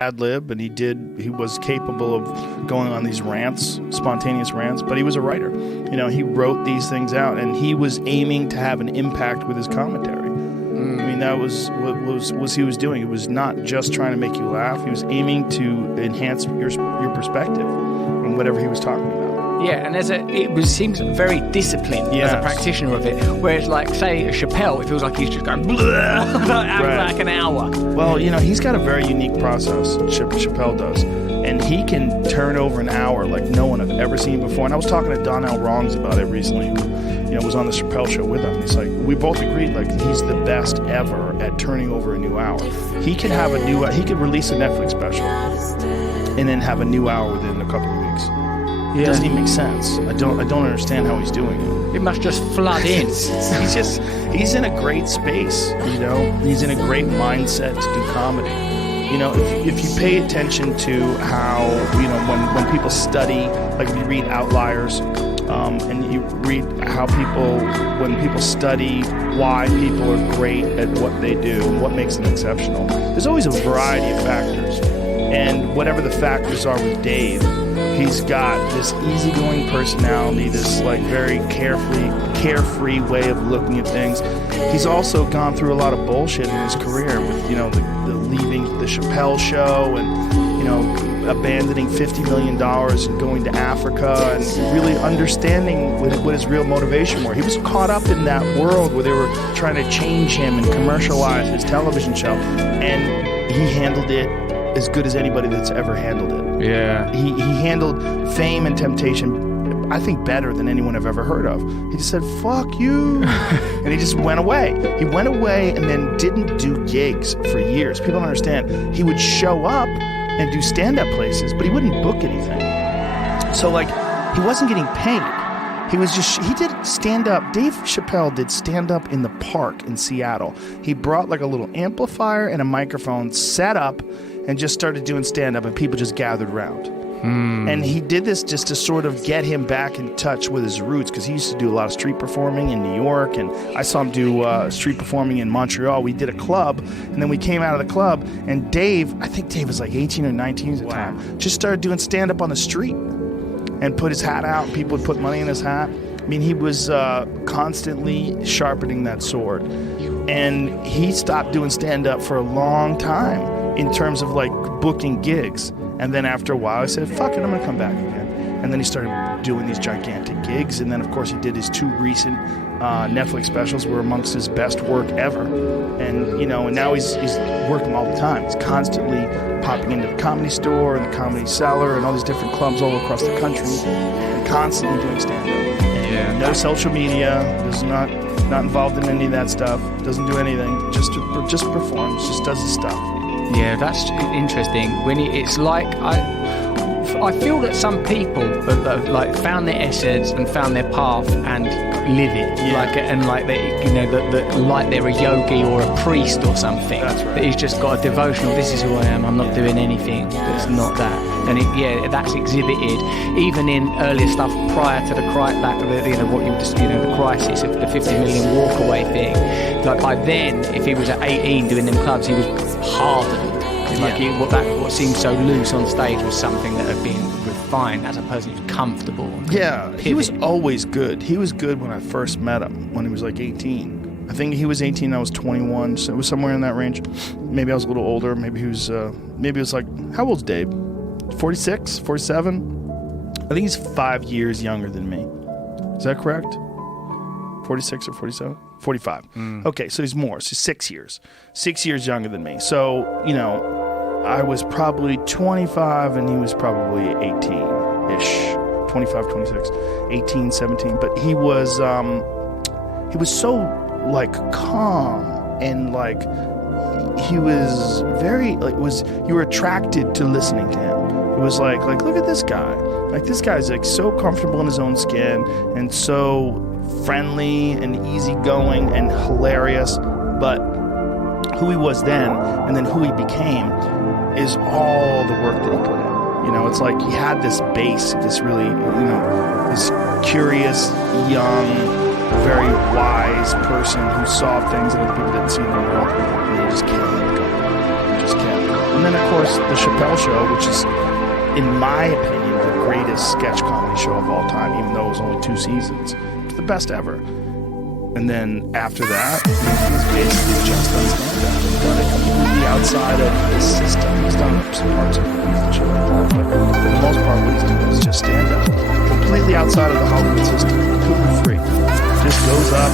ad lib, and he was capable of going on these rants, spontaneous rants, but he was a writer. He wrote these things out, and he was aiming to have an impact with his commentary. I mean, that was what he was doing. It was not just trying to make you laugh. He was aiming to enhance your perspective on whatever he was talking about. Yeah, and seems very disciplined as a practitioner of it. Whereas, like, say, Chappelle, it feels like he's just going like an hour. Well, he's got a very unique process, Chappelle does. And he can turn over an hour like no one I've ever seen before. And I was talking to Donnell Wrongs about it recently, who was on the Chappelle show with him. He's like, we both agreed, like, he's the best ever at turning over a new hour. He could release a Netflix special and then have a new hour within a couple of weeks. It doesn't even make sense. I don't understand how he's doing it. It must just flood in. he's in a great space, He's in a great mindset to do comedy. If you pay attention to how, when people study, like if you read Outliers, and you read how when people study why people are great at what they do and what makes them exceptional, there's always a variety of factors. And whatever the factors are with Dave, he's got this easygoing personality, this like very carefree way of looking at things. He's also gone through a lot of bullshit in his career with, the leaving the Chappelle show and, abandoning $50 million and going to Africa and really understanding what his real motivation were. He was caught up in that world where they were trying to change him and commercialize his television show, and he handled it as good as anybody that's ever handled it. Yeah. He handled fame and temptation, I think, better than anyone I've ever heard of. He just said, fuck you. And he just went away. He went away and then didn't do gigs for years. People don't understand. He would show up and do stand-up places, but he wouldn't book anything. So, like, he wasn't getting paid. He did stand-up. Dave Chappelle did stand-up in the park in Seattle. He brought, like, a little amplifier and a microphone, set up, and just started doing stand-up, and people just gathered around. And he did this just to sort of get him back in touch with his roots, because he used to do a lot of street performing in New York, and I saw him do street performing in Montreal. We did a club, and then we came out of the club, and I think Dave was like 18 or 19 at the time, just started doing stand-up on the street and put his hat out, and people would put money in his hat. I mean, he was constantly sharpening that sword. And he stopped doing stand-up for a long time in terms of, like, booking gigs. And then after a while, I said, fuck it, I'm going to come back again. And then he started doing these gigantic gigs. And then, of course, he did his 2 recent Netflix specials were amongst his best work ever. And, and now he's working all the time. He's constantly popping into the Comedy Store and the Comedy Cellar and all these different clubs all across the country, and constantly doing stand-up. Yeah. No social media. Is not involved in any of that stuff. Doesn't do anything. Just performs. Just does his stuff. Yeah, that's interesting. It's like I feel that some people have like found their essence and found their path and live it, like they're a yogi or a priest or something. That's right. That he's just got a devotional. This is who I am. I'm not doing anything that's not that. And that's exhibited even in earlier stuff prior to the the crisis of the 50 million walkaway thing. Like by then, if he was at 18 doing them clubs, he was hardened. What seemed so loose on stage was something that had been refined as a person who's comfortable. Yeah, he was always good. He was good when I first met him, when he was like 18. I think he was 18, I was 21, so it was somewhere in that range. Maybe I was a little older. Maybe it was like, how old's Dave? 46, 47? I think he's 5 years younger than me. Is that correct? 46 or 47? 45. Okay, so he's more. So 6 years. 6 years younger than me. So, I was probably 25 and he was probably 18-ish. 25, 26, 18, 17. But he was so, like, calm and, like, he was very, like, you were attracted to listening to him. It was like, look at this guy. Like, this guy's, like, so comfortable in his own skin and so friendly and easygoing and hilarious. But who he was then and then who he became is all the work that he put in. It's like he had this base, this really, this curious, young, very wise person who saw things that other people didn't see in the world, and he just kept going. And then, of course, The Chappelle Show, which is, in my opinion, the greatest sketch comedy show of all time, even though it was only 2 seasons. It's the best ever. And then after that, he's basically just done stand-up. He's done it completely outside of the system. He's done some parts of movies and shit like that, but for the most part, what he's doing is just stand-up. Completely outside of the Hollywood system. Completely free. Just goes up,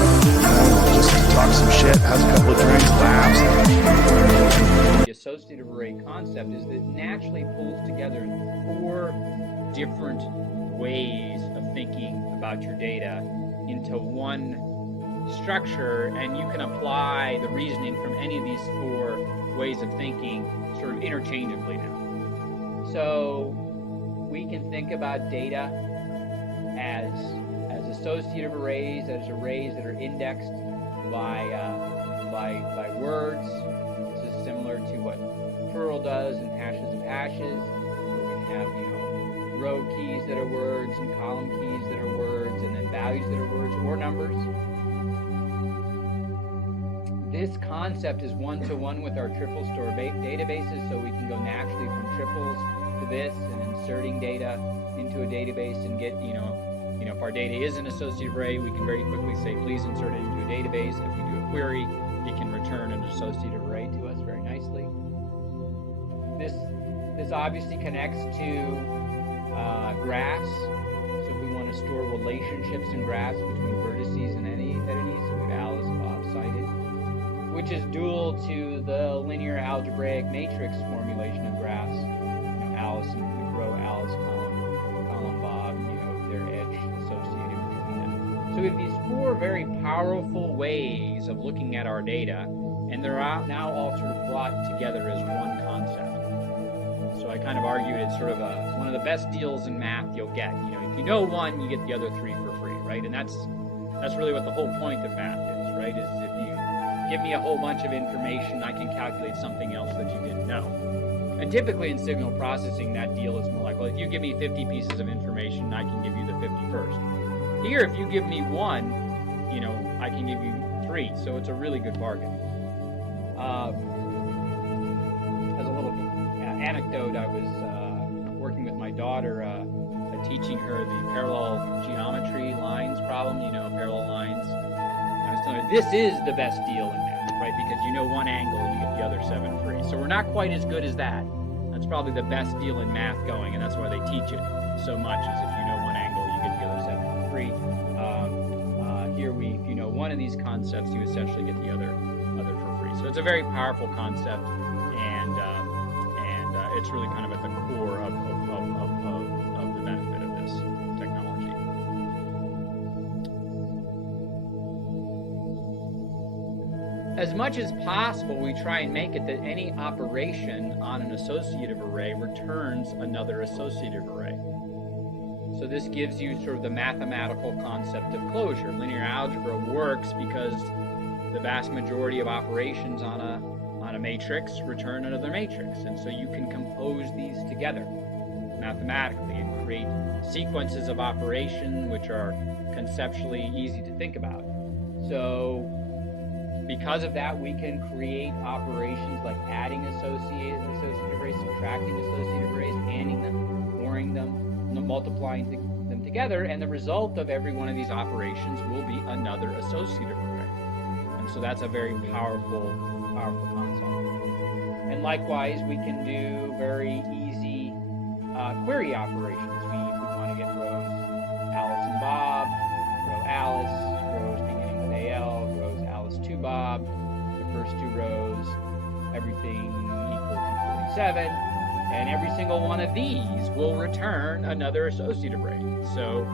just talks some shit, has a couple of drinks, laughs. The associative array concept is that it naturally pulls together 4 different ways of thinking about your data into one structure, and you can apply the reasoning from any of these 4 ways of thinking sort of interchangeably now. So we can think about data as associative arrays, as arrays that are indexed by words. This is similar to what Perl does in hashes of hashes, where we have row keys that are words and column keys that are words, and then values that are words or numbers. This concept is one-to-one with our triple store databases, so we can go naturally from triples to this and inserting data into a database and get, if our data is an associative array, we can very quickly say, please insert it into a database. If we do a query, it can return an associative array to us very nicely. This obviously connects to graphs. So if we want to store relationships in graphs between vertices and entities, so we have Alice Bob cited, which is dual to the linear algebraic matrix formulation of graphs. Alice and row Alice, column Bob, their edge associated between them. So we have these 4 very powerful ways of looking at our data, and they're now all sort of brought together as one concept. So I kind of argued it's sort of one of the best deals in math you'll get. If you know one, you get the other 3 for free, right? And that's really what the whole point of math is, right? Is if you give me a whole bunch of information, I can calculate something else that you didn't know. And typically in signal processing, that deal is more like, well, if you give me 50 pieces of information, I can give you the 51st. Here, if you give me 1, I can give you 3. So it's a really good bargain. As a little anecdote, I was working with my daughter, teaching her the parallel geometry lines problem, parallel lines. I was telling her, this is the best deal in math, right? Because one angle and you get the other 7 free. So we're not quite as good as that. That's probably the best deal in math going, and that's why they teach it so much, is if you know one angle, you get the other 7 for free. Here, if you know one of these concepts, you essentially get the other for free. So it's a very powerful concept, and it's really kind of at the core of the benefit of this technology. As much as possible, we try and make it that any operation on an associative array returns another associative array. So this gives you sort of the mathematical concept of closure. Linear algebra works because the vast majority of operations on a matrix return another matrix. And so you can compose these together mathematically and create sequences of operation which are conceptually easy to think about. So because of that, we can create operations like adding associative arrays, subtracting associative arrays, ANDing them, ORing them, multiplying them together, and the result of every one of these operations will be another associative array. And so that's a very powerful concept. And likewise, we can do very easy query operations. We want to get rows Alice and Bob, row Alice, rows beginning with AL, rows Alice to Bob, the first 2 rows, everything equal to 47, and every single one of these will return another associative array. So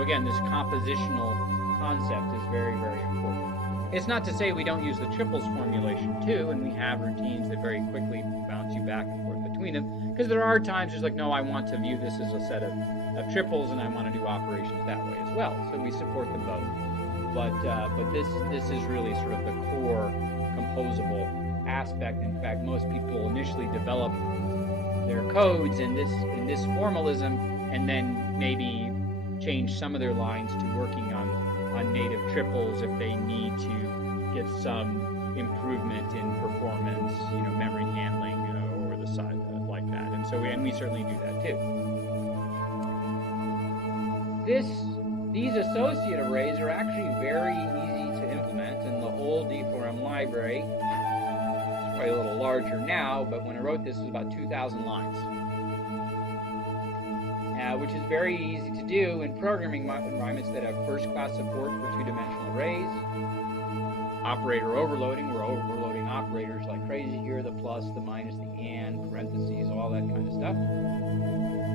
again, this compositional concept is very, very important. It's not to say we don't use the triples formulation too, and we have routines that very quickly bounce you back and forth between them, because there are times there's like, no, I want to view this as a set of triples, and I want to do operations that way as well. So we support them both. But this is really sort of the core composable aspect. In fact, most people initially develop their codes in this formalism, and then maybe change some of their lines to working on native triples if they need to get some improvement in performance, memory handling, or the we certainly do that too. These associate arrays are actually very easy to implement, and the whole D4M library is probably a little larger now, but when I wrote this, it was about 2,000 lines, which is very easy to do in programming environments that have first-class support for two-dimensional arrays, operator overloading. We're overloading operators like crazy here, the plus, the minus, the and, parentheses, all that kind of stuff.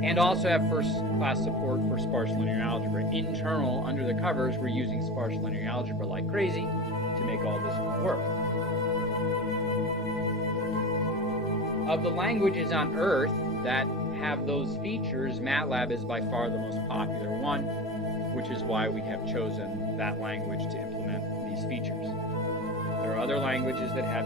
And also have first-class support for sparse linear algebra. Internal, under the covers, we're using sparse linear algebra like crazy to make all this work. Of the languages on Earth that have those features, MATLAB is by far the most popular one, which is why we have chosen that language to implement these features. There are other languages that have